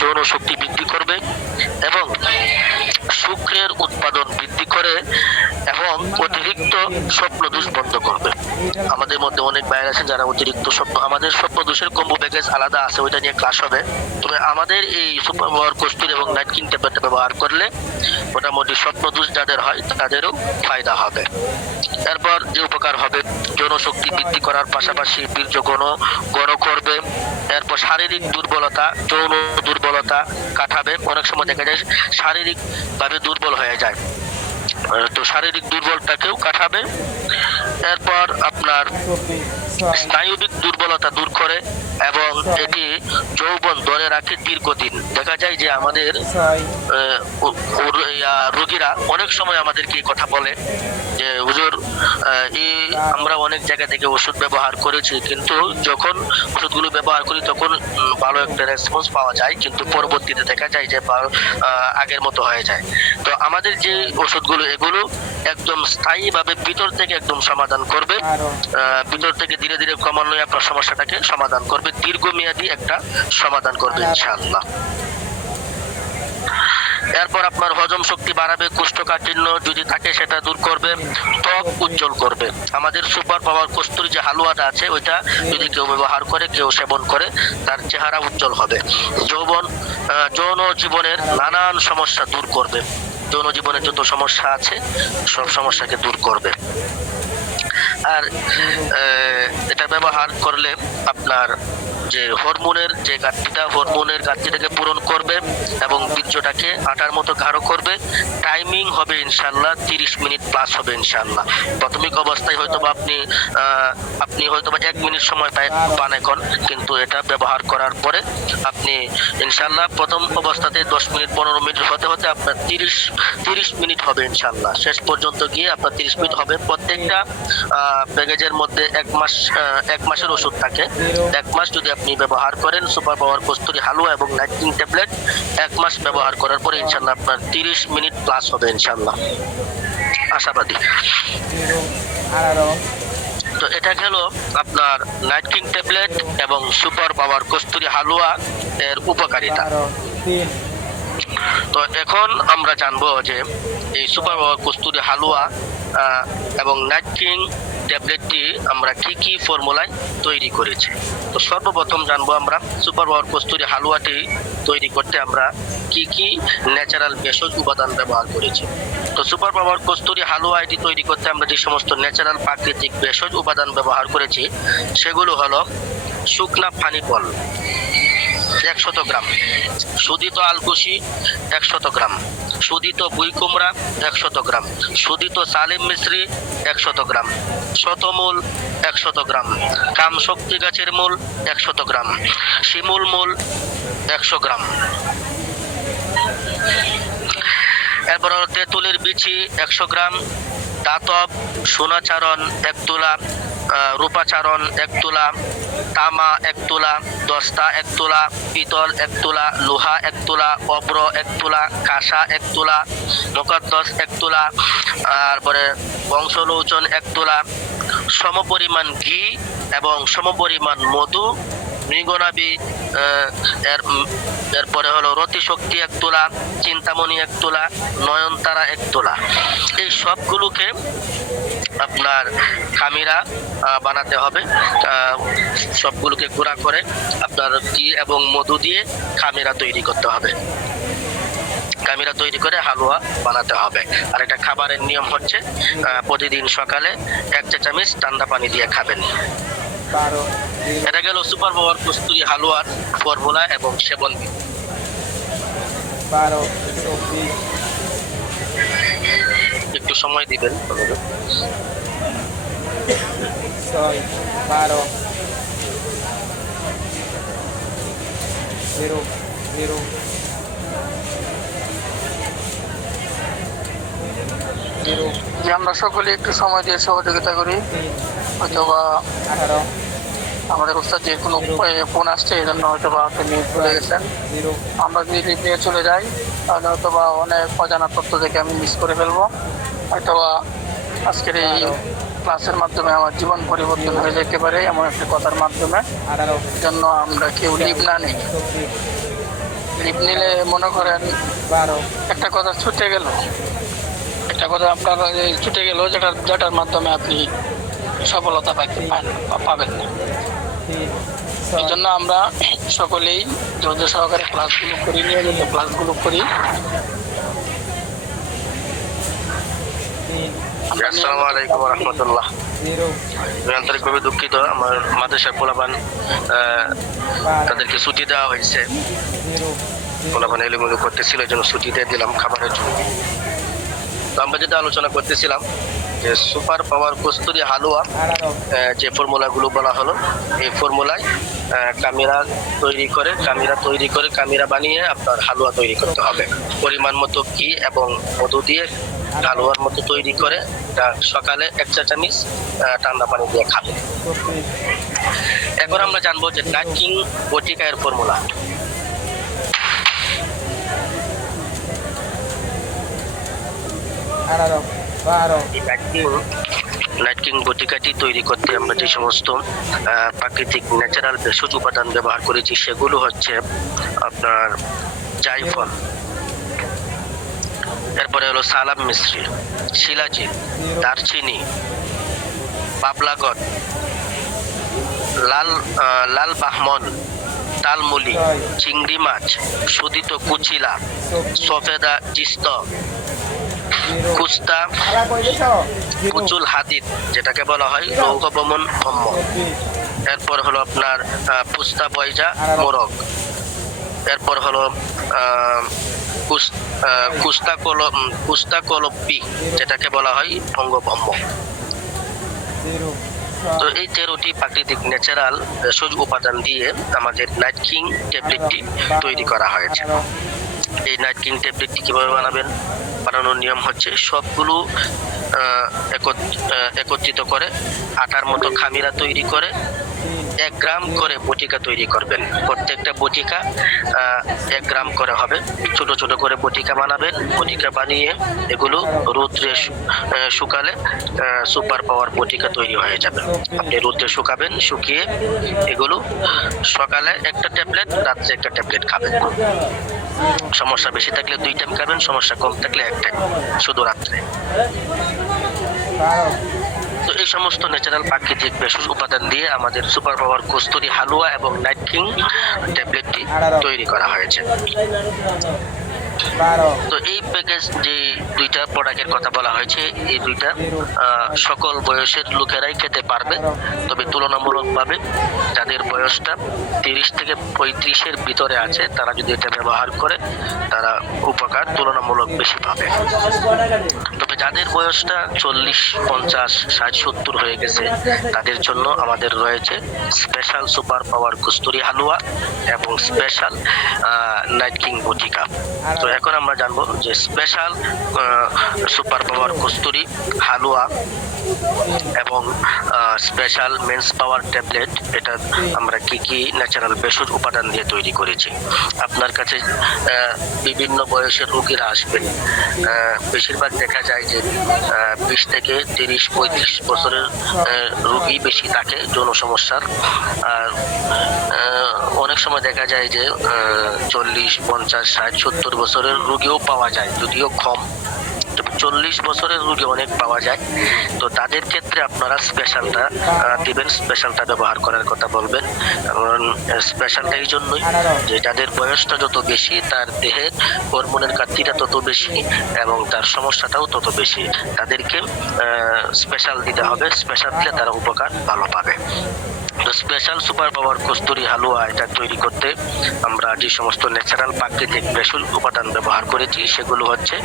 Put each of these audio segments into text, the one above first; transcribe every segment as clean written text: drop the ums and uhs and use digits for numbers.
যৌন শক্তি বৃদ্ধি করবে এবং শুক্রের উৎপাদন বৃদ্ধি করে এবং অতিরিক্ত স্বপ্ন দোষ বন্ধ করবে। আমাদের মধ্যে অনেক ভাইয়ার আছেন যারা অতিরিক্ত স্বপ্ন, আমাদের স্বপ্ন দোষের কম্বো প্যাকেজ আলাদা আছে, ওইটা নিয়ে ক্লাস হবে। তবে আমাদের এই সুপার পাওয়ার কস্তুরি এবং নাইট কিং ট্যাবলেটটা ব্যবহার করলে মোটামুটি স্বপ্ন দোষ যাদের হয় তাদেরও ফায়দা হবে। এরপর যে উপকার হবে, যৌন শক্তি বৃদ্ধি করার পাশাপাশি বীর্য ঘন করবে। এরপর শারীরিক দুর্বলতা, যৌন দুর্বলতা কাটাবে। অনেক সময় দেখা যায় শারীরিক ভাবে দুর্বল হয়ে যায়, তো শারীরিক দুর্বলতাকেও কাটাবে। এরপর আপনার স্নায়ুবিক দুর্বলতা দূর করে এবং এটি যৌবন ধরে রাখে দীর্ঘদিন। দেখা যায় যে আমাদের রোগীরা অনেক সময় আমাদেরকে কথা বলে যে হুজুর, আমরা অনেক জায়গা থেকে ওষুধ ব্যবহার করেছি, কিন্তু যখন ওষুধগুলো ব্যবহার করি তখন ভালো একটা রেসপন্স পাওয়া যায়, কিন্তু পরবর্তীতে দেখা যায় যে আগের মতো হয়ে যায়। তো আমাদের যে ওষুধগুলো এগুলো একদম স্থায়ীভাবে ভিতর থেকে একদম সমাধান করবে, ভিতর থেকে ধীরে ধীরে ক্রমান্বয়ে আপনার সমস্যাটাকে সমাধান করবে, দীর্ঘমেয়াদী একটা সমাধান করবে ইনশাআল্লাহ। এরপর আপনার হজম শক্তি বাড়াবে, কোষ্ঠকাঠিন্য যদি থাকে সেটা দূর করবে, ত্বক উজ্জ্বল করবে। আমাদের সুপার পাওয়ার কস্তুরি যে হালুয়াটা আছে ওইটা যদি কেউ ব্যবহার করে, কেউ সেবন করে, তার চেহারা উজ্জ্বল হবে। যৌন জীবনের নানান সমস্যা দূর করবে, যৌন জীবনের যত সমস্যা আছে সব সমস্যাকে দূর করবে। আর এটা ব্যবহার করলে আপনার যে হরমোনের যে ঘাটতিটাকে পূরণ করবে এবং বীর্যটাকে আটার মতো গাঢ় করবে। টাইমিং হবে ইনশাআল্লাহ 30 মিনিট প্লাস হবে ইনশাআল্লাহ। প্রাথমিক অবস্থায় হয়তোবা আপনি হয়তোবা 1 মিনিট সময় পান এখন, কিন্তু এটা ব্যবহার করার পরে আপনি ইনশাআল্লাহ প্রথম অবস্থাতে 10 মিনিট 15 মিনিট হতে হতে আপনার 30 মিনিট হবে ইনশাআল্লাহ। শেষ পর্যন্ত গিয়ে আপনার 30 মিনিট হবে। প্রত্যেকটা প্যাকেজের মধ্যে 1 মাসের ওষুধ থাকে। 1 মাস যদি আপনি ব্যবহার করেন সুপার পাওয়ার কস্তুরি হালুয়া এবং নাইট কিং ট্যাবলেট, 1 মাস ব্যবহার করার পরে ইনশাআল্লাহ আপনার 30 মিনিট প্লাস হবে ইনশাআল্লাহ, আশাবাদী। তো এটা গেল আপনার নাইট কিং ট্যাবলেট এবং সুপার পাওয়ার কস্তুরি হালুয়া এর উপকারিতা। তো এখন আমরা জানবো যে এই সুপার পাওয়ার কস্তুরি হালুয়া এবং নাইট কিং ট্যাবলেটটি আমরা কি কি ফর্মুলায় তৈরি করেছি। তো সর্বপ্রথম জানবো আমরা সুপার পাওয়ার কস্তুরি হালুয়াটি তৈরি করতে আমরা কি কি ন্যাচারাল ভেষজ উপাদান ব্যবহার করেছি। তো সুপার পাওয়ার কস্তুরি হালুয়া এটি তৈরি করতে আমরা যে সমস্ত ন্যাচারাল প্রাকৃতিক ভেষজ উপাদান ব্যবহার করেছি সেগুলো হলো শুকনা পানি ফল 100 গ্রাম, শোধিত আলকুশি 100 গ্রাম, শোধিত বুই কুমড়া 100 গ্রাম, শোধিত সালিম মিশ্রি 100 গ্রাম, শতমূল 100 গ্রাম, কামশক্তি গাছের মূল 100 গ্রাম, শিমুল মূল 100 গ্রাম। এরপর তেঁতুলের বিচি 100 গ্রাম, দাতব সোনাচারণ 1 তোলা, রূপাচারণ 1 তোলা, তামা 1 তোলা, দস্তা 1 তোলা, পিতল 1 তোলা, লোহা 1 তোলা, অব্র 1 তোলা, কাঁসা 1 তোলা, মুকদ্দস 1 তোলা, তারপরে বংশলোচন 1 তোলা, সমপরিমাণ ঘি এবং সমপরিমাণ মধু, মৃগনাভি, এরপরে হলো রতি শক্তি 1 তোলা, চিন্তামণি 1 তোলা, নয়নতারা 1 তোলা। এই সবগুলোকে আপনার খামিরা বানাতে হবে। সবগুলোকে গুঁড়া করে আপনার ঘি এবং মধু দিয়ে খামিরা তৈরি করতে হবে। খামিরা তৈরি করে হালুয়া বানাতে হবে। আর এটা খাবারের নিয়ম হচ্ছে প্রতিদিন সকালে 1 চা চামচ ঠান্ডা পানি দিয়ে খাবেন। এটা গেল সুপার পাওয়ার কস্তুরি হালুয়ার ফর্মুলা এবং সেবন। একটু সময় দিবেন। 6, 12, 0, 0, আমরা সকলে একটু সময় দিয়ে সহযোগিতা করি, হয়তোবা 18, আমাদের উস্তাদ যে কোনো ফোন আসছে এই জন্য হয়তোবা আপনি চলে গেছেন। আমরা যদি লিভ নিয়ে চলে যাই তাহলে হয়তোবা অনেক অজানা তথ্য থেকে আমি মিস করে ফেলবো। হয়তোবা আজকের এই ক্লাসের মাধ্যমে আমার জীবন পরিবর্তন হয়ে যেতে পারে এমন একটা কথার মাধ্যমে, 18, জন্য আমরা কেউ লিভ না নিই। 24, লিপ নিলে মনে করেন 12 একটা কথা ছুটে গেল, একটা কথা আপনার ছুটে গেল, যেটার মাধ্যমে আপনি সফলতা পাবেন না। 3 এই জন্য আমরা সকলেই ধৈর্য সহকারে ক্লাসগুলো করি, নিয়মিত ক্লাসগুলো করি। 3 আসসালামু আলাইকুম রহমতুল্লাহ। 0 আমি আন্তরিকভাবে দুঃখিত, আমার মাদ্রাসার পোলাপান 12 তাদেরকে ছুটি দেওয়া হয়েছে। 0 পোলাপান এলোমেলো করতেছিল, এই জন্য ছুটি দিয়ে দিলাম খাবারের জন্য। তো আমরা যেটা আলোচনা করতেছিলাম যে সুপার পাওয়ার কস্তুরি হালুয়া 18 যে ফর্মুলাগুলো বলা হলো, এই ফর্মুলায় কামিরা তৈরি করে কামিরা বানিয়ে আপনার হালুয়া তৈরি করতে হবে। পরিমাণ মতো ঘি এবং মধু দিয়ে হালুয়ার মতো তৈরি করে এটা সকালে 1 চা চামচ ঠান্ডা পানি দিয়ে খাবে। 34 এখন আমরা জানবো যে নাইটকিং বটিকা এর ফর্মুলা। 18 12 এই নাইটকিং বটিকাটি তৈরি করতে আমরা যে সমস্ত প্রাকৃতিক ন্যাচারাল ভেষজ উপাদান ব্যবহার করেছি সেগুলো হচ্ছে আপনার জায়ফল, এরপরে হলো সালাম মিশ্রি, শিলাজিৎ, দারচিনি, পাবলাগট, লাল বাহমন, তালমুলি, চিংড়ি মাছ, সুদিত কুচিলা, সফেদা জিস্ত, কুস্তা, কুচুল হাদিদ যেটাকে বলা হয় লৌহ বমন ব্রহ্ম, এরপর হলো আপনার পুস্তা বয়জা মোরগ, এরপর হলো কুস্তা কলব্বি যেটাকে বলা হয় ভঙ্গ ব্রহ্ম। 0 তো এই 13টি প্রাকৃতিক ন্যাচারাল ভেষজ উপাদান দিয়ে আমাদের নাইট কিং ট্যাবলেটটি তৈরি করা হয়েছে। এই নাইট কিং ট্যাবলেটটি কিভাবে বানানোর নিয়ম হচ্ছে সবগুলো একত্রিত করে আটার মতো খামিরা তৈরি করে 1 গ্রাম করে বটিকা তৈরি করবেন। প্রত্যেকটা বটিকা 1 গ্রাম করে হবে। ছোট ছোট করে বটিকা বানাবেন। বটিকা বানিয়ে এগুলো রোদ্রে শুকালে সুপার পাওয়ার বটিকা তৈরি হয়ে যাবে। আপনি রোদ্রে শুকাবেন, শুকিয়ে এগুলো সকালে একটা ট্যাবলেট, রাত্রে একটা ট্যাবলেট খাবেন। সমস্যা বেশি থাকলে 2 টাইম খাবেন, সমস্যা কম থাকলে 1 টাইম, শুধু রাত্রে। 12 তো এই সমস্ত ন্যাচারাল প্রাকৃতিক ভেষজ উপাদান দিয়ে আমাদের সুপার পাওয়ার কস্তুরি হালুয়া এবং নাইট কিং ট্যাবলেটটি তৈরি করা হয়েছে। 12 তো এই প্যাকেজ যে 2টা প্রোডাক্টের কথা বলা হয়েছে, এই 2টা সকল বয়সের লোকেরাই খেতে পারবে, তবে তুলনামূলকভাবে যাদের বয়সটা 30 থেকে 35-এর ভিতরে আছে তারা যদি এটা ব্যবহার করে তারা উপকার তুলনামূলক বেশি পাবে। তবে যাদের বয়সটা 40, 50, 60, 70 হয়ে গেছে তাদের জন্য আমাদের রয়েছে স্পেশাল সুপার পাওয়ার কস্তুরি হালুয়া এবং স্পেশাল নাইট কিং বটিকা। তো এখন আমরা জানবো যে স্পেশাল সুপার পাওয়ার কস্তুরি হালুয়া এবং স্পেশাল মেন্স পাওয়ার ট্যাবলেট, এটা আমরা কি কি ন্যাচারাল ভেষজ উপাদান দিয়ে তৈরি করেছি। আপনার কাছে বিভিন্ন বয়সের রোগীরা আসবেন। বেশিরভাগ দেখা যায় যে 20 থেকে 30-35 বছরের রোগী বেশি থাকে যৌন সমস্যার। আর অনেক সময় দেখা যায় যে 40, 50, 60, 70 বছরের রোগীও পাওয়া যায়, যদিও কম। 40 বছরের রোগী অনেক পাওয়া যায়। তো তাদের ক্ষেত্রে আপনারা স্পেশালটা দিবেন, স্পেশালটা ব্যবহার করার কথা বলবেন। কারণ স্পেশালটা এই জন্যই যে যাদের বয়সটা যত বেশি তার দেহের হরমোনের ঘাটতিটা তত বেশি এবং তার সমস্যাটাও তত বেশি, তাদেরকে স্পেশাল দিতে হবে। স্পেশাল দিলে তারা উপকার ভালো পাবে। তো স্পেশাল সুপার পাওয়ার কস্তুরি হালুয়া এটা তৈরি করতে আমরা যে সমস্ত ন্যাচারাল প্রাকৃতিক ভেষজ উপাদান ব্যবহার করেছি সেগুলো হচ্ছে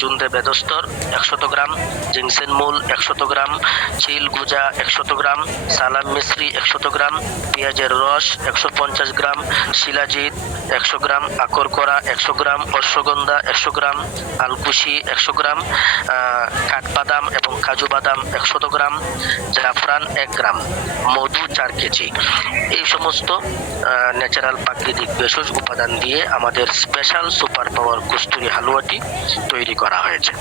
জুন্দে বেদস্তর 100 গ্রাম, জিনসেন মূল 100 গ্রাম, চিল গুজা 100 গ্রাম, সালাম মিশ্রি 100 গ্রাম, পেঁয়াজের রস 150 গ্রাম, শিলাজিৎ 100 গ্রাম, আকরকরা 100 গ্রাম, অশ্বগন্ধা 100 গ্রাম, আলকুশি 100 গ্রাম, কাঠবাদাম এবং কাজু বাদাম 100 গ্রাম, জাফরান 1 গ্রাম, মধু 4 কেজি। এই সমস্ত ন্যাচারাল প্রাকৃতিক ভেষজ উপাদান দিয়ে আমাদের স্পেশাল সুপার পাওয়ার কস্তুরি হালুয়াটি তৈরি করা হয়েছে।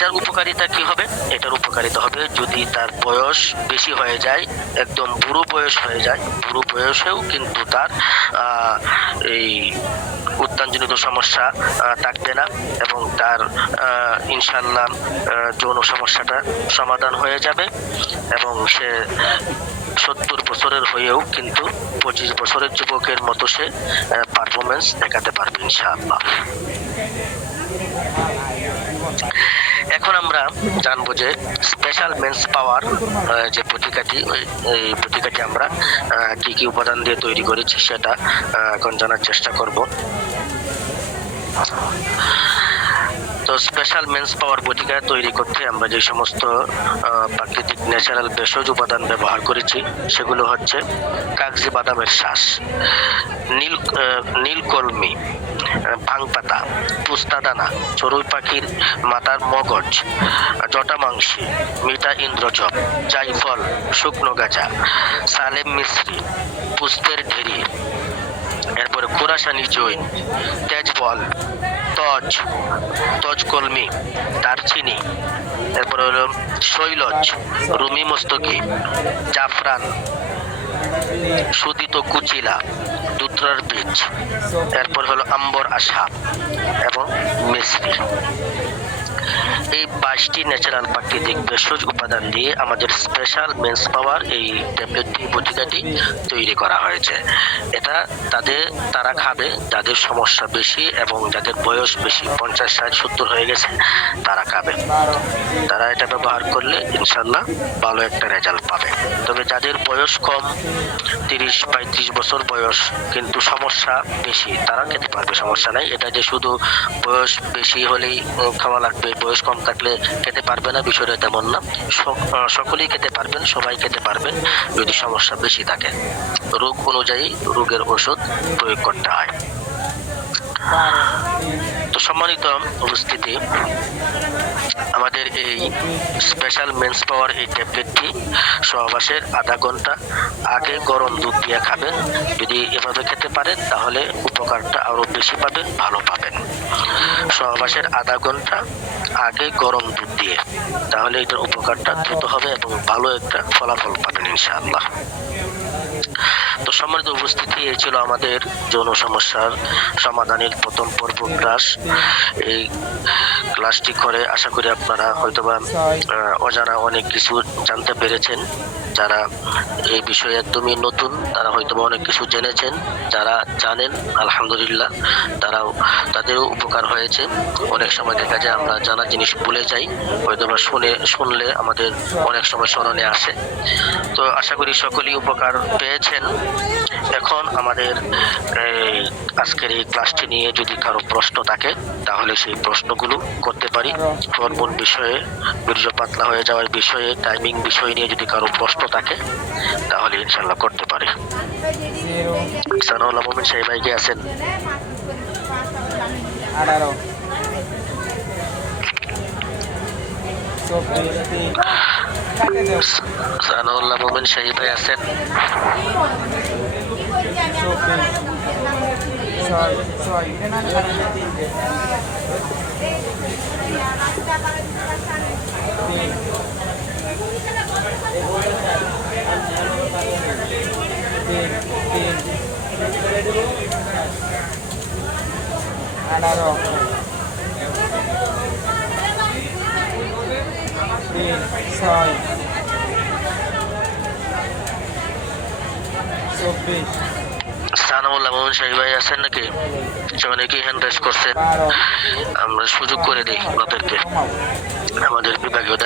এটার উপকারিতা কি হবে? এটার উপকারিতা হবে যদি তার বয়স বেশি হয়ে যায়, একদম বুড়ো বয়স হয়ে যায়, বুড়ো বয়সেও কিন্তু তার এই উত্তানজনিত সমস্যা থাকবে না এবং তার ইনশাল্লাহ যৌন সমস্যাটা সমাধান হয়ে যাবে এবং সে 70 বছরের হয়েও কিন্তু 25 বছরের যুবকের মতো সে পারফরমেন্স দেখাতে পারবে ইনশাআল্লাহ। এখন আমরা জানবো যে স্পেশাল মেন্স পাওয়ার যে বটিকাটি, এই বটিকাটি আমরা কি কি উপাদান দিয়ে তৈরি করেছি সেটা এখন জানার চেষ্টা করব। তো স্পেশাল মেন্স পাওয়ার বটিকা তৈরি করতে আমরা যে সমস্ত প্রাকৃতিক ন্যাচারাল ভেষজ উপাদান ব্যবহার করেছি সেগুলো হচ্ছে কাগজি বাদামের শ্বাস, নীলকলমি, ভাং পাতা, পুস্তাদানা, চড়ুই পাখির মাথার মগজ, জটামাংসী, মিঠা ইন্দ্রজব, জাইফল, শুকনো গাঁজা, সালেম মিশ্রি, পুস্তের ঢেরি, এরপরে খোরাসানি জৈন, তেজবল, তজকলমি, দারচিনি, এরপরে হলো শৈলজ, রুমি মস্তকি, জাফরান, সুদিত কুচিলা, দুত্রার বীজ, এরপর হলো আম্বর আশা এবং মিশ্রি। এই 22টি ন্যাচারাল প্রাকৃতিক ভেষজ উপাদান দিয়ে আমাদের স্পেশাল মেন্স পাওয়ার এই ট্যাবলেটটি বটিকাটি তৈরি করা হয়েছে। এটা তারা খাবে যাদের সমস্যা বেশি এবং যাদের বয়স বেশি, 50, 60, 70 হয়ে গেছে, তারা খাবে। তারা এটা ব্যবহার করলে ইনশাল্লাহ ভালো একটা রেজাল্ট পাবে। তবে যাদের বয়স কম, 30-35 বছর বয়স কিন্তু সমস্যা বেশি, তারা খেতে পারবে, সমস্যা নাই। এটা যে শুধু বয়স বেশি হলেই খাওয়া লাগবে, বয়স কম থাকলে খেতে পারবে না, বিষয়টা তেমন না। সকলেই খেতে পারবেন, সবাই খেতে পারবেন যদি সমস্যা বেশি থাকে। রোগ অনুযায়ী রোগের ওষুধ প্রয়োগ করতে হয়। তো সম্মানিত উপস্থিতি, আমাদের এই স্পেশাল মেন্স পাওয়ার এই ট্যাবলেটটি সহবাসের আধা ঘন্টা আগে গরম দুধ দিয়ে খাবেন। যদি এভাবে খেতে পারেন তাহলে উপকারটা আরো বেশি পাবেন, ভালো পাবেন। সহবাসের আধা ঘন্টা আগে গরম দুধ দিয়ে, তাহলে এটার উপকারটা দ্রুত হবে এবং ভালো একটা ফলাফল পাবেন ইনশাআল্লাহ। তো সম্মানিত উপস্থিতি, এই ছিল আমাদের যৌন সমস্যার সমাধানের প্রথম পর্ব ক্লাস। এই ক্লাসটি করে আশা করি আপনারা হয়তোবা অজানা অনেক কিছু জানতে পেরেছেন। যারা এই বিষয়ে একদমই নতুন তারা হয়তোবা অনেক কিছু জেনেছেন, যারা জানেন আলহামদুলিল্লাহ তাদেরও উপকার হয়েছে। অনেক সময় দেখা যায় আমরা জানা জিনিস ভুলে যাই, হয়তোবা শুনলে আমাদের অনেক সময় স্মরণে আসে। তো আশা করি সকলেই উপকার পেয়েছেন। এখন আমাদের আজকের এই ক্লাসটি নিয়ে যদি কারো প্রশ্ন থাকে তাহলে সেই প্রশ্নগুলো করতে পারি। হরমোন বিষয়ে, বীর্য পাতলা হয়ে যাওয়ার বিষয়ে, টাইমিং বিষয় নিয়ে যদি কারো প্রশ্ন থাকে তাহলে ইনশাল্লাহ করতে পারি। সানাউল্লাহ মোমিন সাহেব ভাই কি আছেন? 18 24 সানাউল্লাহ মোমিন সাহেব ভাই আছেন? 24 সানাউল্লাহ মোমিন সাহেব ভাই আছেন নাকি? অনেকেই হ্যান্ড রাইজ করছেন, আমরা সুযোগ করে দিই ওনাদেরকে। আমাদের বিভাগীয়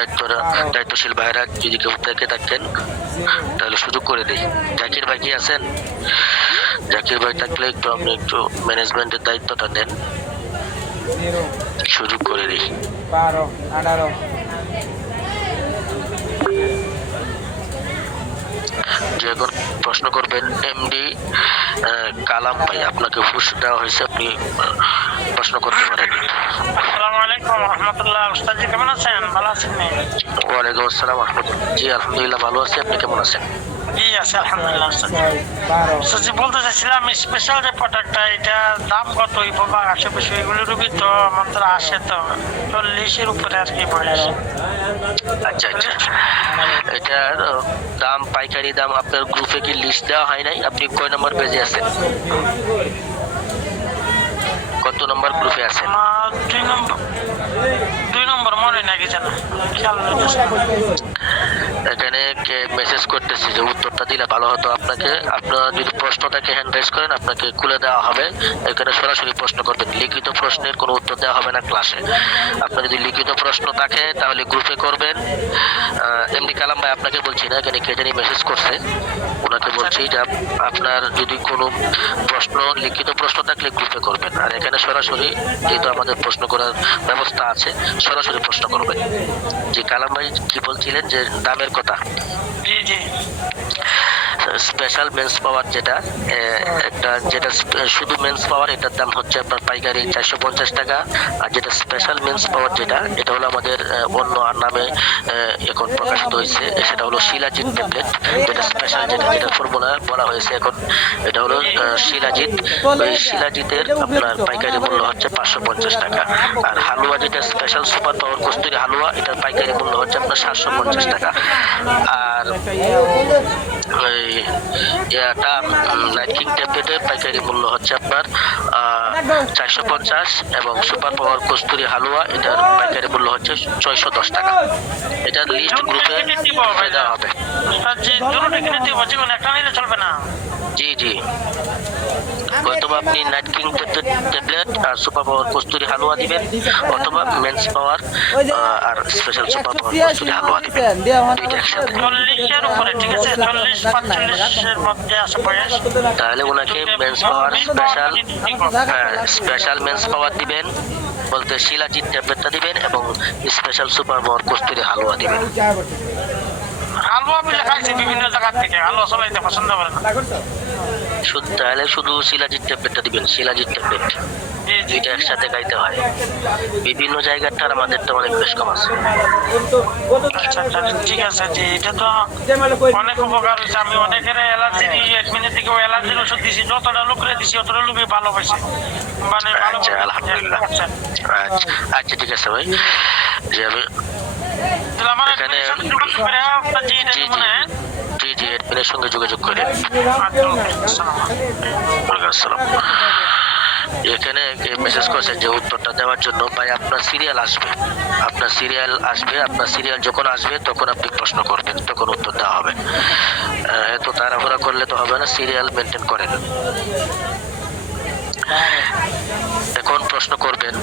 দায়িত্বশীল ভাইরা যদি কেউ থেকে থাকেন তাহলে সুযোগ করে দিই। জাকির ভাই কি আছেন? জাকির ভাই থাকলে একটু আপনি একটু ম্যানেজমেন্টের দায়িত্বটা নেন, সুযোগ করে দিই। 12 18 যে এখন প্রশ্ন করবেন এমডি কালাম ভাই, আপনাকে হুশ দেওয়া হয়েছে, আপনি প্রশ্ন করতে পারেন। আসসালামু আলাইকুম রহমতুল্লাহ। উস্তাদজি কেমন আছেন? ভালো আছেন? ওয়ালাইকুম আসসালাম রহমতুল্লাহ। জি আলহামদুলিল্লাহ ভালো আছি, আপনি কেমন আছেন? জি আছে আলহামদুলিল্লাহ। উস্তাদজি 12 উস্তাদজি বলতে চাইছিলাম স্পেশাল যে প্রোডাক্টটা এটা দাম কত হইব বা আশেপাশে এগুলো রুগী তো আমাদের আসে তো 40-এর উপরে আর কি বয়স। আচ্ছা আচ্ছা, এটার দাম পাইকারি দাম আপনার গ্রুপে কি লিস্ট দেওয়া হয় নাই? আপনি কয় নম্বর পেজে আছেন? কত নম্বর গ্রুপে আছেন? আমার 2 নম্বর মনে নাকি জানা খেয়াল হইতেছে না। এখানে কে মেসেজ করতেছি যে উত্তরটা দিলে ভালো হতো। আপনাকে আপনার যদি প্রশ্নটাকে হ্যান্ড রেজ করেন আপনাকে খুলে দেওয়া হবে, এখানে সরাসরি প্রশ্ন করবেন। লিখিত প্রশ্নের কোনো উত্তর দেওয়া হবে না ক্লাসে। আপনার যদি লিখিত প্রশ্ন থাকে তাহলে গ্রুপে করবেন। এমনি কালাম ভাই আপনাকে বলছি না, এখানে কে জানি মেসেজ করছে, ওনাকে বলছি যে আপনার যদি কোনো প্রশ্ন লিখিত প্রশ্ন থাকলে গ্রুপে করবেন, আর এখানে সরাসরি যেহেতু আমাদের প্রশ্ন করার ব্যবস্থা আছে সরাসরি প্রশ্ন করবেন। যে কালাম ভাই কি বলছিলেন যে দামের কথা, জি জি স্পেশাল মেন্স পাওয়ার যেটা একটা যেটা শুধু মেন্স পাওয়ার এটার দাম হচ্ছে আপনার পাইকারি 450 টাকা, আর যেটা স্পেশাল মেন্স পাওয়ার যেটা এটা হলো আমাদের অন্য আর নামে এখন প্রকাশিত হয়েছে, সেটা হলো শিলাজিৎ ট্যাবলেট। যেটা স্পেশাল যেটা ফর্মুলা বলা হয়েছে এখন এটা হলো শিলাজিৎ। ওই শিলাজিতের আপনার পাইকারি মূল্য হচ্ছে 550 টাকা। আর হালুয়া যেটা স্পেশাল সুপার পাওয়ার কস্তুরি হালুয়া এটার পাইকারি মূল্য হচ্ছে আপনার 750 টাকা। আর এটা নাইট কিং ট্যাবলেটের পাইকারি মূল্য হচ্ছে আপনার 450, এবং সুপার পাওয়ার কস্তুরি হালুয়া এটার পাইকারি মূল্য হচ্ছে 610 টাকা। এটার লিস্ট গ্রুপে দেওয়া হবে। উস্তাদজি দুটো কিনে দিব, জীবন একটা নিলে চলবে না? জি জি, অথবা আপনি নাইট কিং ট্যাবলেট আর সুপার পাওয়ার কস্তুরি হালুয়া দিবেন, অথবা মেন্স পাওয়ার আর স্পেশাল সুপার পাওয়ার কস্তুরি হালুয়া দিবেন, দুইটা একসাথে। 40-এর উপরে, ঠিক আছে? 40-45-এর মধ্যে আছে বয়স। তাহলে ওনাকে মেন্স পাওয়ার স্পেশাল মেন্স পাওয়ার দিবেন, বলতে শিলাজিৎ ট্যাবলেটটা দিবেন, এবং স্পেশাল সুপার পাওয়ার কস্তুরি হালুয়া দিবেন। হালুয়া মিলে খাইছে বিভিন্ন জায়গা থেকে, হালুয়া সবাইতে পছন্দ করে না। তাহলে শুধু শিলাজিৎ ট্যাবলেটটা দিবেন, শিলাজিৎ ট্যাবলেট জি জি দুইটা একসাথে খাইতে হয়। বিভিন্ন জায়গাটার আমাদেরটা অনেক বেশ কম আছে। আচ্ছা আচ্ছা ঠিক আছে জি, এটা তো অনেক উপকার হয়েছে। আমি অনেকের অ্যালার্জির এডমিনের দিকে অ্যালার্জির ওষুধ দিছি, যতটা লোকের দিছি অতটা লোকই ভালো পাইছে, মানে ভালো আচ্ছা আলহামদুলিল্লাহ। আচ্ছা আচ্ছা ঠিক আছে ভাই, যে আমি আমার এখানে জি জি জি মনে জি জি এডমিনের সঙ্গে যোগাযোগ করে। আসসালাম। এখানে মেসেজ করছেন যে উত্তরটা দেওয়ার জন্য। ভাই আপনার সিরিয়াল আসবে, আপনার সিরিয়াল যখন আসবে তখন আপনি প্রশ্ন করবেন, তখন উত্তর দেওয়া হবে। এত তাড়াহুড়া করলে তো হবে না, সিরিয়াল মেনটেন করেন। এখন প্রশ্ন করবেন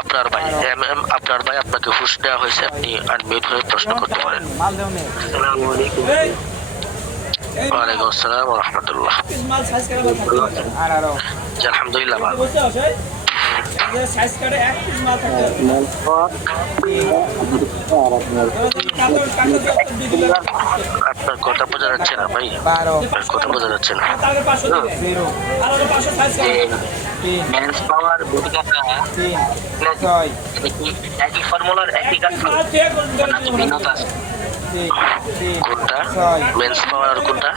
আপনার ভাই আপনাকে হুশ দেওয়া হয়েছে, আপনি আনমিউট হয়ে প্রশ্ন করতে পারেন। মাল দেও নে আসসালামু আলাইকুম। ওয়ালাইকুম আসসালাম ওয়া রাহমাতুল্লাহ। মাল সাইজ করে বল 18 জি আলহামদুলিল্লাহ ভালো। বুঝতে আছে যে সাইজ করে এক পিস মাল থাকে আপনার কথা বোঝা যাচ্ছে না ভাই, 12 আপনার কথা বোঝা যাচ্ছে না। 0 আর 500 সাইজ করে 3 মেন্স পাওয়ার বুটিকাটা 3 6 একই ফর্মুলার একই কাজ করে না, তো ভিন্নতা আছে। কোনটা মেন্স পাওয়ার আর কোনটা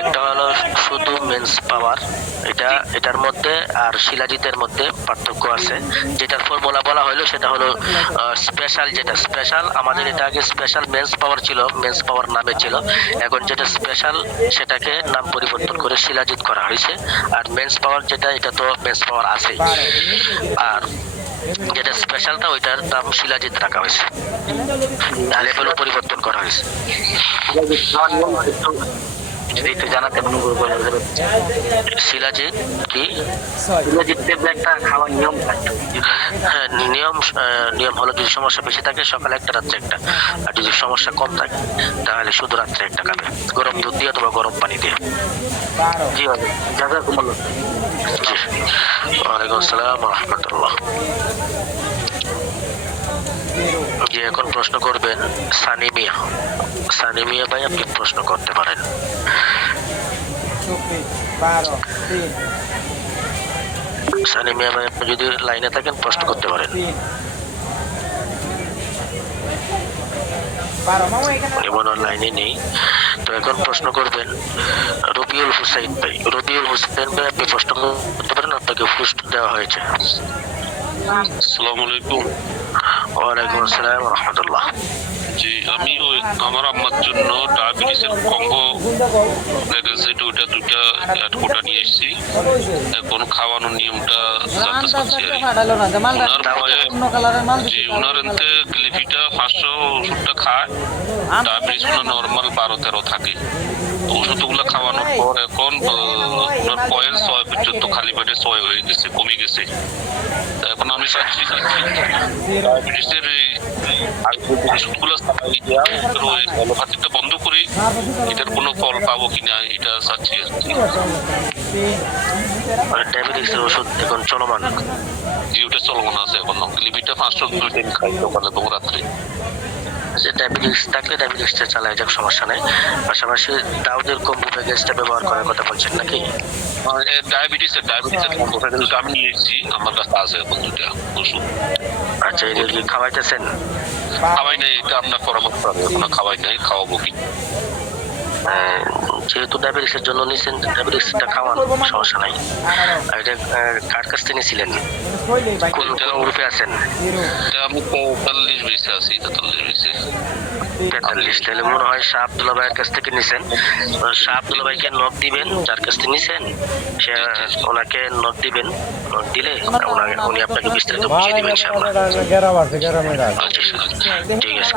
একটা হলো শুধু মেন্স পাওয়ার, এটার মধ্যে আর শিলাজিতের মধ্যে পার্থক্য আছে। যেটার ফর্মুলা বলা হলো সেটা হলো স্পেশাল। যেটা স্পেশাল আমাদের এটা আগে স্পেশাল মেন্স পাওয়ার ছিল, মেন্স পাওয়ার নামে ছিল। এখন যেটা স্পেশাল সেটাকে নাম পরিবর্তন করে শিলাজিৎ করা হয়েছে। আর মেন্স পাওয়ার যেটা, এটা তো মেন্স পাওয়ার আছে, আর যেটা স্পেশালটা ওইটার নাম শিলাজিৎ রাখা হয়েছে, লেভেলও পরিবর্তন করা হয়েছে। যদি একটু জানাতে অনুগ্রহ করা যাবে। শিলাজিৎ কি খাওয়ার নিয়ম? হ্যাঁ নিয়ম হলো যদি সমস্যা বেশি থাকে সকালে একটা রাত্রে একটা, আর যদি সমস্যা কম থাকে তাহলে শুধু রাত্রে একটা খাবে, গরম দুধ দিয়ে অথবা গরম পানি দিয়ে। জি হবে। ওয়ালাইকুম আসসালাম ওয়া রাহমাতুল্লাহ। যে এখন প্রশ্ন করবেন সানি মিয়া। সানি মিয়া ভাই আপনি প্রশ্ন করতে পারেন। 24 12 3 সানি মিয়া ভাই আপনি যদি লাইনে থাকেন প্রশ্ন করতে পারেন। 3 12 মামা এখানে এমন লাইনে নেই, তো এখন প্রশ্ন করবেন রবিউল হুসাইন ভাই। রবিউল হুসাইন ভাই আপনি প্রশ্ন করতে পারেন, আপনাকে পুষ্ট দেওয়া হয়েছে। আসসালামু আলাইকুম। ওয়ালাইকুম আসসালাম রহমতুল্লাহ। জি আমি ওই আমার আম্মার জন্য ডায়াবেটিসের কম্বো প্যাকেজ ওইটা দুইটা কোটা নিয়ে এসেছি। এখন খাওয়ানোর নিয়মটা জানতে চাচ্ছি আর কি। ওনার ভয়ে জি ওনার এতে লিপিটা 500 ওষুধটা খায়, ডায়াবেটিস নর্মাল 12-13 থাকে। তো ওষুধগুলো খাওয়ানোর পর এখন ওনার 0.6 পর্যন্ত খালি পেটে 6 হয়ে গেছে, কমে গেছে। তো এখন আমি চাচ্ছি ডায়াবেটিসের ওষুধগুলো অ্যালোপ্যাথিটা বন্ধ করে এটার কোনো ফল পাবো কিনা এটা চাচ্ছি আর কি। ডায়াবেটিসের ওষুধ এখন চলমান? জি ওটা চলমান আছে এখন। লিপিটা 500 দিন খাই সকালে এবং রাত্রে। যে ডায়াবেটিস থাকলে ডায়াবেটিসটা চালায় যাক, সমস্যা নেই। পাশাপাশি দাউদের কম্বো প্যাকেজটা ব্যবহার করার কথা বলছেন নাকি? ডায়াবেটিসের কম্বো প্যাকেজটা আমি নিয়ে এসেছি, আমার কাছে আছে এখন দুটা ওষুধ। আচ্ছা, এটা কি খাওয়াইতেছেন? খাওয়াই নাই, এটা আপনার পরামর্শ হবে। এখনো খাওয়াই নাই, খাওয়াবো কি। যেহেতু ডায়াবেটিসের জন্য নিচ্ছেন, ডায়াবেটিসটা খাওয়ান, সমস্যা নাই। আর এটা কার কাছ থেকে নিয়েছিলেন? কোন গ্রুপে আছেন? এটা আমি 43 বেশি আছি, 43 বেশি। 43। তাহলে মনে হয় শাহ আব্দুল্লাহ ভাইয়ের কাছ থেকে নিছেন। শাহ আব্দুল্লাহ ভাইকে নক দিবেন, যার কাছ থেকে নিছেন সে ওনাকে নক দিবেন। নক দিলে উনি আপনাকে বিস্তারিত বুঝিয়ে দিবেন ইনশাআল্লাহ। ঠিক আছে।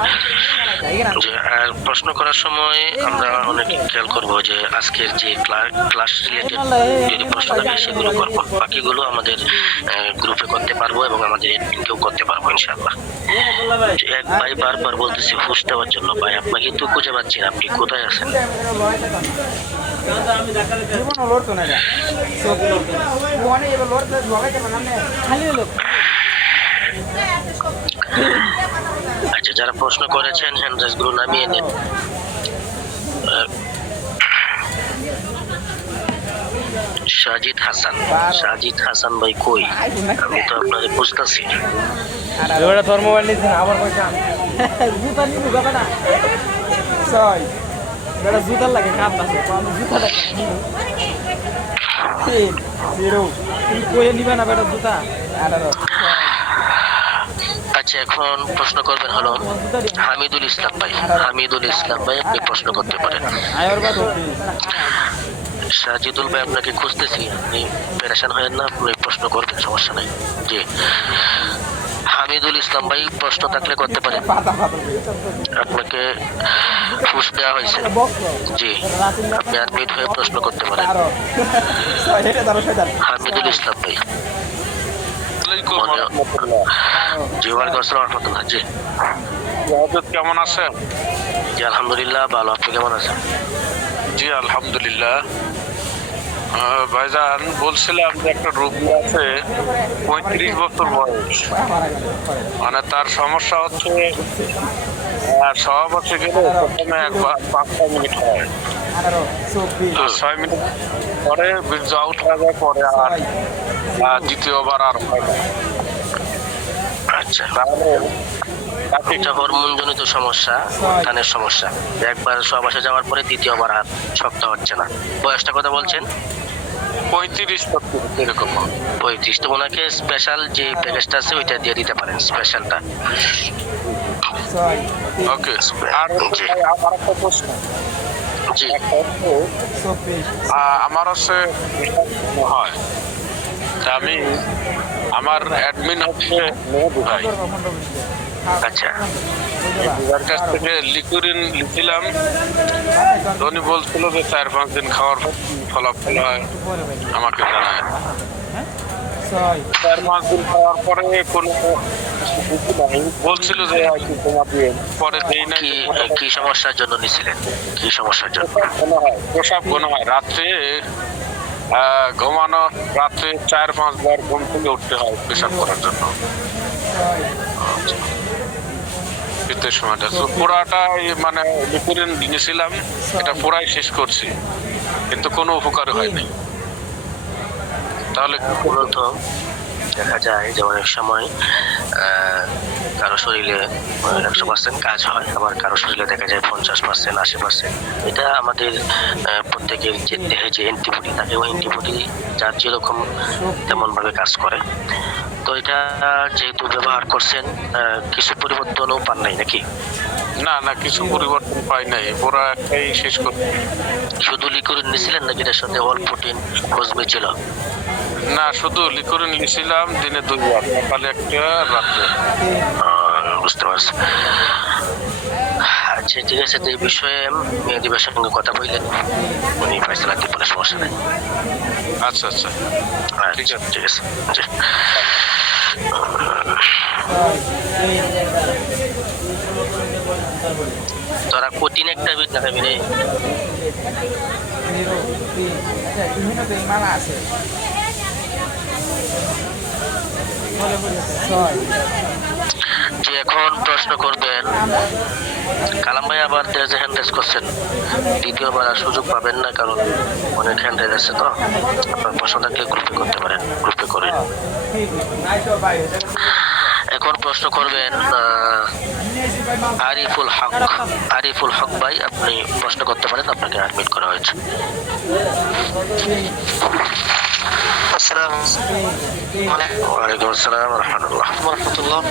যে আর প্রশ্ন করার সময় আমরা অনেক খেয়াল করব যে আজকের যে ক্লাস রিলেটেড যদি প্রশ্ন থাকে সেগুলো করবো, বাকিগুলো আমাদের গ্রুপে করতে পারবো এবং আমাদের এডমিনকেও করতে পারবো ইনশাআল্লাহ। এক ভাই বারবার বলতেছি ঘুষ দেওয়ার জন্য, ভাই আপনাকে তো খুঁজে পাচ্ছি না, আপনি কোথায় আছেন? আচ্ছা, যারা প্রশ্ন করেছেন হ্যান্ড রাইজ গুলো নামিয়ে নেন। সাজিদ হাসান। সাজিদ হাসান ভাই কই? আমি তো আপনাদের বুঝতেছি। তোর মোবাইল নিয়েছেন আবার পয়সা জুতা নিবি যাবে না। ছয় বেটা জুতার লাগে কাপ আছে, জুতা লাগে 3 0। তুমি কয়ে নিবে না বেটা জুতা। 18। আচ্ছা, এখন প্রশ্ন করবেন হলো হামিদুল ইসলাম ভাই। হামিদুল ইসলাম ভাই আপনি প্রশ্ন করতে পারেন। সাজিদুল ভাই আপনাকে খুঁজতেছি, আপনি পেরেশান হয়েন না, আপনি প্রশ্ন করবেন, সমস্যা নাই। জি হামিদুল ইসলাম ভাই প্রশ্ন থাকলে করতে পারেন। আপনাকে ঘুষ দেওয়া হয়েছে। জি আপনি অ্যাডমিট হয়ে প্রশ্ন করতে পারেন। হামিদুল ইসলাম ভাই। জি ওয়ালাইকুম আসসালাম রহমতুল্লাহ। জি কেমন আছেন? জি আলহামদুলিল্লাহ ভালো, আপনি কেমন আছেন? জি আলহামদুলিল্লাহ। ভাইজান বলছিলাম যে একটা রোগী আছে 35 বছর বয়স, মানে তার সমস্যা হচ্ছে সহবাসে গেলে প্রথমে একবার 5 মিনিট হয়, 6 মিনিট পরে বীর্য আউট হয়ে যায়, পরে আর দ্বিতীয়বার আর হয় না। আচ্ছা, তাহলে এটা হরমোন জনিত সমস্যা, উত্থানের সমস্যা। একবার সহবাসে যাওয়ার পরে দ্বিতীয়বার আর শক্ত হচ্ছে না। বয়সটা কথা বলছেন? 35-40 এরকম। 35। তো ওনাকে স্পেশাল যে প্যাকেজটা আছে ওইটা দিয়ে দিতে পারেন, স্পেশালটা। ওকে। আর আমার একটা প্রশ্ন। জি আমার হচ্ছে হয়, আমি আমার অ্যাডমিন হচ্ছে মেহেদি ভাই। আচ্ছা, যার কাছ থেকে লিকুরিন লিখিলাম, উনি বলছিল যে 4-5 দিন খাওয়ার পর ফলাফল হয় আমাকে জানায়। 4-5 দিন খাওয়ার পরে কোনো বলছিল যে তোমার দিয়ে পরে দেই না। কি সমস্যার জন্য নিছিলেন? কি সমস্যার জন্য? প্রসাব মনে হয় রাত্রে ঘুমানো, রাত্রে 4-5 বার ঘুম থেকে উঠতে হয় পেশাব করার জন্য। শীতের সময়টা তো পুরাটাই মানে লিকুইড নিয়েছিলাম, এটা পুরাই শেষ করছি, কিন্তু কোনো উপকার হয়নি। তাহলে মূলত দেখা যায় যে অনেক সময় কারো শরীরে 100% কাজ হয়, আবার কারো শরীরে দেখা যায় 50%, 80%। এটা আমাদের প্রত্যেকের যে দেহে যে অ্যান্টিবডি থাকে, ওই অ্যান্টিবডি যার যেরকম তেমনভাবে কাজ করে। তো এটা যেহেতু ব্যবহার করছেন, কিছু পরিবর্তনও পান নাই নাকি? না না, কিছু পরিবর্তন পাই নাই, পুরা একটাই শেষ করছি। শুধু লিকুইড নিয়েছিলেন নাকি এটার সাথে অল প্রোটিন হজমি ছিল? না, শুধু লিকুইড নিয়েছিলাম দিনে 2 বার, সকালে একটা, রাত্রে। বুঝতে পারছি। আচ্ছা ঠিক আছে, তো এই বিষয়ে মেহেদী ভাইয়ের সঙ্গে কথা বললেন, উনি ফয়সালা দিয়ে বলে সমস্যা নেই। আচ্ছা আচ্ছা, ঠিক আছে। ঠিক আছে জি। তোরা কঠিন একটা বিট না খাবি রে। 0 3 আচ্ছা বিভিন্ন বেইমানা আছে বলে বলে 6 যে এখন প্রশ্ন করবেন, কালাম ভাই আবার যে হ্যান্ড রেজ করছেন, দ্বিতীয়বার আর সুযোগ পাবেন না, কারণ অনেক হ্যান্ড রেজ আছে। তো আপনার প্রশ্ন থাকলে গ্রুপে করতে পারেন, গ্রুপে করেন। এখন প্রশ্ন করবেন আরিফুল হক ভাই, আপনি প্রশ্ন করতে পারেন, আপনাকে অ্যাডমিট করা হয়েছে। ওয়ালাইকুম আসসালাম রহমতুল্লাহ।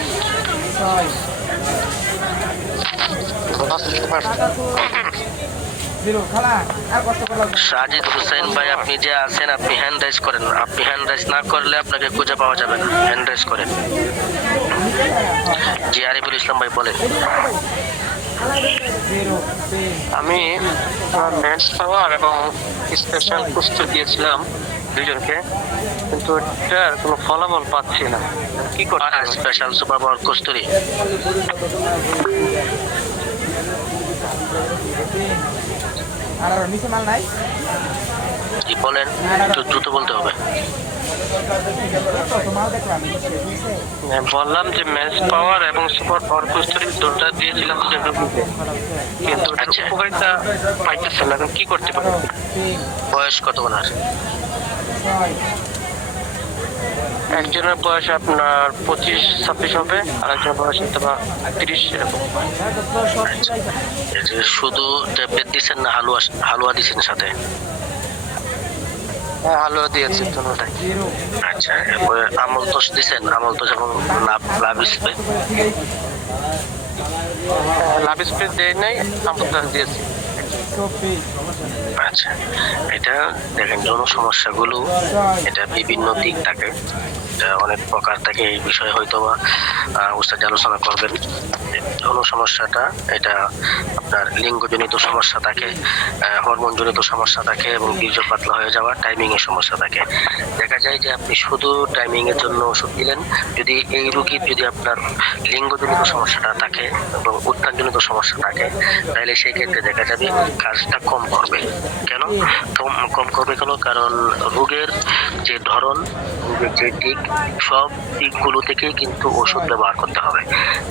সাজিদ হুসাইন ভাই, আপনি যে আছেন, আপনি হ্যান্ড রাইজ করেন। আপনি হ্যান্ড রাইজ না করলে আপনাকে খুঁজে পাওয়া যাবে না, হ্যান্ড রাইজ করেন। জি আরিফুল ইসলাম ভাই বলেন। আমি ম্যাচ পাওয়ার এবং স্পেশাল প্রস্তুত দিয়েছিলাম দুজনকে, কিন্তু এটার কোনো ফলাফল পাচ্ছি না, কি করতে হবে? স্পেশাল সুপার পাওয়ার কস্তুরি, আর নিচে মাল নাই, কি বলেন, একটু দ্রুত বলতে হবে। মাল দেখলাম বললাম যে ম্যাচ পাওয়ার এবং সুপার পাওয়ার কস্তুরি দুটো দিয়েছিলাম দুজনকে, কিন্তু এটার উপকারিতা পাইতেছে না, এখন কি করতে পারি? বয়স কত ওনার? একজনের বয়স আপনার 25-26 হবে, আর একজনের বয়স হয়তো বা 30 এরকম। এই যে শুধু ট্যাবলেট দিচ্ছেন না হালুয়া দিচ্ছেন সাথে? হ্যাঁ, হালুয়া দিয়েছি দুটোটাই। আচ্ছা, এরপরে আমল তোষ দিচ্ছেন, আমল তোষ এবং লাভ স্প্রে? লাভ স্প্রে দেয় নাই, আমল দিয়েছি। আচ্ছা, এটা দেখেন, যৌন সমস্যাগুলো এটা বিভিন্ন দিক থাকে, এটা অনেক প্রকার থাকে। এই বিষয়ে হয়তো বা উস্তাদ আলোচনা করবেন। যৌন সমস্যাটা এটা আপনার লিঙ্গজনিত সমস্যা থাকে, হরমোনজনিত সমস্যা থাকে, এবং বীর্য পাতলা হয়ে যাওয়া, টাইমিং এর সমস্যা থাকে। দেখা যায় যে আপনি শুধু টাইমিং এর জন্য ওষুধ দিলেন, যদি এই রোগীর যদি আপনার লিঙ্গজনিত সমস্যাটা থাকে এবং উত্থানজনিত সমস্যা থাকে, তাহলে সেই ক্ষেত্রে দেখা যাবে কাজটা কম করবে। কেন কম করবে? কারণ রোগের যে ধরন, রোগের যে দিক, সব দিকগুলো থেকেই কিন্তু ওষুধ ব্যবহার করতে হবে।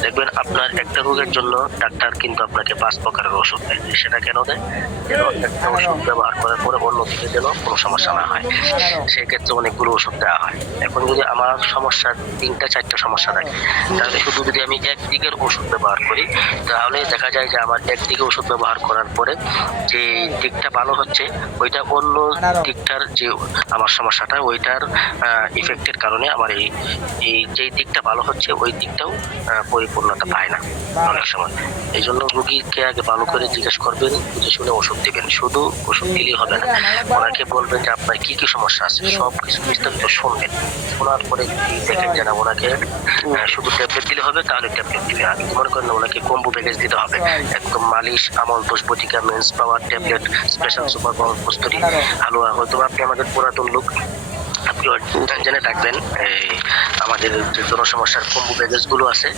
দেখবেন আপনার একটা রোগের জন্য ডাক্তার কিন্তু আপনাকে 5 প্রকারের ওষুধ দেয়। সেটা কেন দেয়? যেন একটা ওষুধ ব্যবহার করার পরে অন্য দিকে যেন কোনো সমস্যা না হয়, সেই ক্ষেত্রে অনেকগুলো ওষুধ দেওয়া হয়। এখন যদি আমার সমস্যা 3-4টা সমস্যা থাকে, তাহলে শুধু যদি আমি একদিকের ওষুধ ব্যবহার করি, তাহলে দেখা যায় যে আমার একদিকে ওষুধ ব্যবহার করার পরে যে দিকটা ভালো হচ্ছে, ওইটা অন্য দিকটার যে আমার সমস্যাটা, ওইটার ইফেক্টের কারণে আমার এই যে দিকটা ভালো হচ্ছে, ওই দিকটাও পরিপূর্ণতা পায় না অনেক সময়। এই জন্য রোগীকে আগে ভালো করে জিজ্ঞেস করবেন, বুঝে শুনে ওষুধ দিবেন। শুধু ওষুধ দিলেই হবে না, ওনাকে বলবেন যে আপনার কি কি সমস্যা আছে, সব কিছু বিস্তারিত শুনবেন। শোনার পরে যদি দেখেন যে না, ওনাকে শুধু ট্যাবলেট দিলে হবে, তাহলে ট্যাবলেট দিবে। আমি মনে করেন ওনাকে কম্বো প্যাকেজ দিতে হবে, একদম মালিশ, আমল তোষ, বটিকা, মেন্স পাওয়ার tablet, special super power kasuri, হালুয়া। হয়তো আপনি আমাদের পুরাতন লোক, আপনি জেনে থাকবেন এই আমাদের যে জনসমস্যার কম্বো প্যাকেজ গুলো আছে,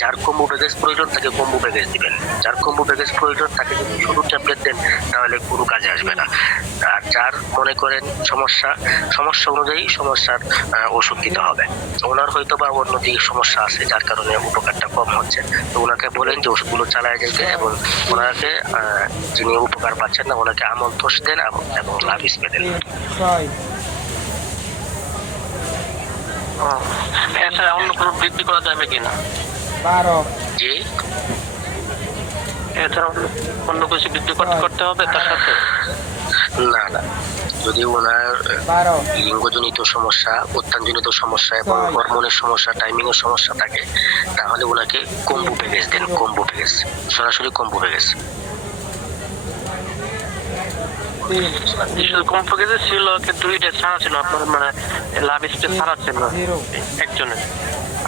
যার কম্বো প্যাকেজ প্রয়োজন তাকে কম্বো প্যাকেজ দিবেন, যার কম্বো প্যাকেজ প্রয়োজন তাকে যদি শুধু ট্যাবলেট দেন তাহলে কোনো কাজে আসবে না। আর যার মনে করেন সমস্যা অনুযায়ী সমস্যার ওষুধ দিতে হবে। ওনার হয়তো বা অন্য দিকে সমস্যা আছে যার কারণে উপকারটা কম হচ্ছে, তো ওনাকে বলেন যে ওষুধগুলো চালায় যেতে, এবং ওনাকে যিনি উপকার পাচ্ছেন না ওনাকে আমল তোষ দেন এবং লাভ স্প্রে দেন। 6 এছাড়া অন্য কোনো বৃদ্ধি করা যাবে কিনা? 12 জি, এছাড়া অন্য কিছু বৃদ্ধি করতে হবে তার সাথে? না না, যদি ওনার 12 লিঙ্গজনিত সমস্যা, উত্থানজনিত সমস্যা এবং হরমোনের সমস্যা, টাইমিং এর সমস্যা থাকে তাহলে ওনাকে কম্বো প্যাকেজ দেন, কম্বো প্যাকেজ, সরাসরি কম্বো প্যাকেজ। 3 শুধু কম প্যাকেজে ছিল কিন্তু এটা ছাড়া ছিল আপনার, মানে লাভ স্প্রে ছাড়া ছিল 0 একজনের,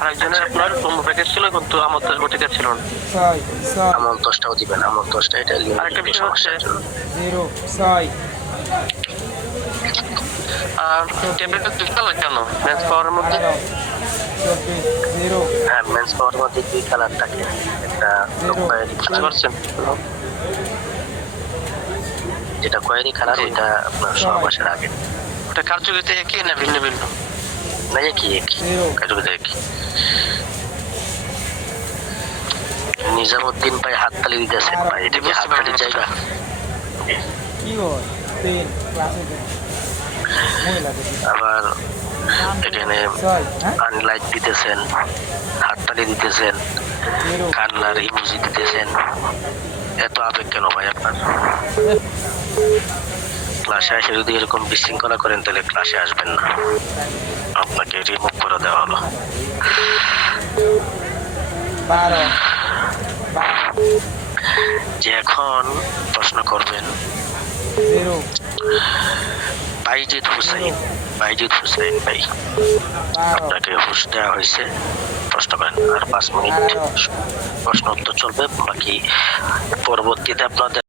আরেকজনের আপনার কম্বো প্যাকেজ ছিল কিন্তু আমার তো বটিকা ছিল না। 6 7 আমল তোষটাও দিবেন, আমল তোষটা এটা আরেকটা লিঙ্গজনিত বিষয় হচ্ছে সমস্যার জন্য। 0 6 আর ট্যাবলেটের দুটো লাগে কেন ম্যাচ পাওয়ার মধ্যে? 0 হ্যাঁ, মেন্স পাওয়ার মধ্যে দুই কালার থাকে, একটা বুঝতে পারছেন? যেটা খয়েরি কালার ওইটা আপনার সহবাসের আগে। ওটা কার্যকরিতা একই না ভিন্ন ভিন্ন? না, একই একই, কার্যকরিতা একই। নিজামুদ্দিন ভাই হাততালি দিতেছেন ভাই, এটা কি হাততালির জায়গা? কি হয় 3 ক্লাসে মহিলা দেখি আবার এখানে 6 হ্যাঁ আনলাইট দিতেছেন, হাততালি দিতেছেন, 0 কান্নার ইমোজি দিতেছেন, এত আবেগ কেন ভাই আপনার? ক্লাসে এসে যদি এরকম বিশৃঙ্খলা করেন তাহলে ক্লাসে আসবেন না, আপনাকে রিমুভ করে দেওয়া হলো। 12 যে এখন প্রশ্ন করবেন 0 বাইজিদ হুসাইন, বাইজিদ হুসাইন ভাই 12 আপনাকে হুশ দেওয়া হয়েছে, প্রশ্ন করেন। আর 5 মিনিট প্রশ্ন উত্তর চলবে, বাকি পরবর্তীতে আপনাদের